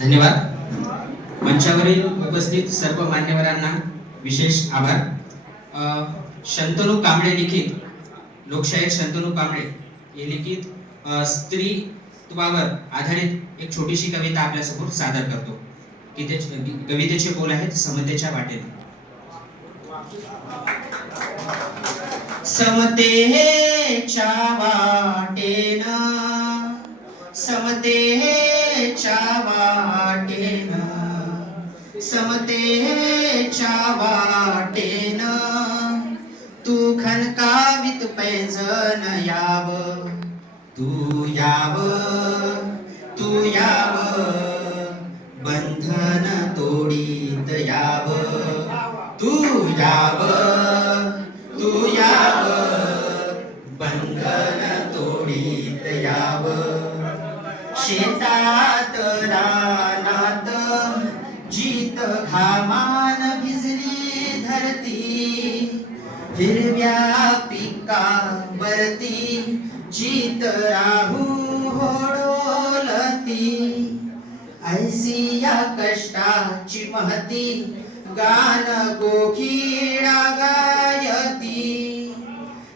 धन्यवाद. मंचावरील उपस्थित सर्व मान्यवरांना विशेष आभार. शंतनू कांबळे लिखित लोकशाहीर शंतनू कांबळे हे लिखित स्त्रीत्वावर आधारित एक छोटीशी कविता आपल्यासमोर सादर करतो. की कवितेचे बोल आहेत समतेच्या वाटेने समते समतेच्या वाटेन तू खनकावित पैजन याव. तू याव तू याव. बंधन तोडीत याव. तू याव तू याव. बंधन तोडीत याव. शेतात रानात जीत घामान भिजली धरती हिरव्या पिकावरती चित राहू होडोलती. ऐसी या कष्टाची महती गान गोखीडा गायती.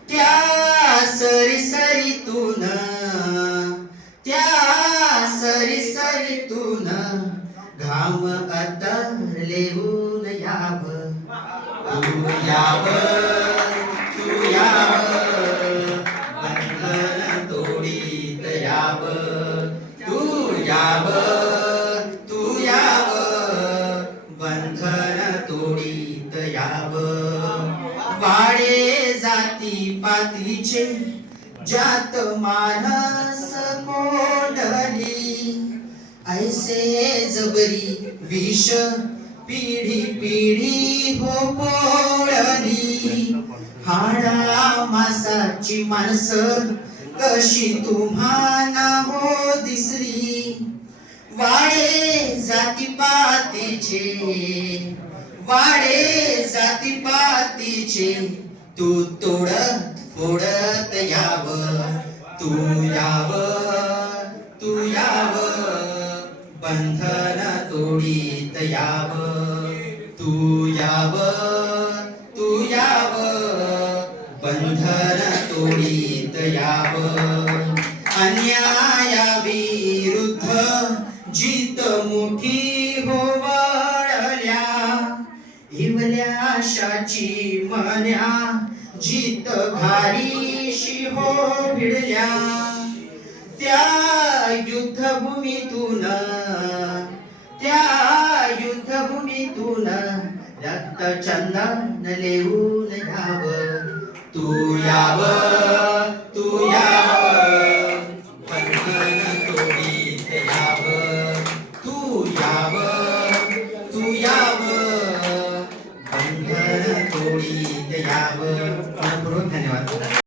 त्या सरी सरीतून त्या सरिसरीतून घाम वाडे जाती पातीचे जात मानस कोडली ऐसे जबरी विष पिढी पिढी हो पोळली. हाडा मासाची माणसं कशी तुम्हाला हो दिसली. वाडे जातीपातीचे वाडे जातीपातीचे तू तोडत फोडत याव तू याव तू याव बंधन कोणीत याव तू याव तू याव बंधन तोडीत याव अन्याया विरुद्ध जित मुठी होवळल्या इवल्याशाची मन्या जीत भारीशी हो भिडल्या त्या युद्धभूमीतून त्या युद्धभूमीतून रक्त चंदन लिहून घ्याव. तू यावं.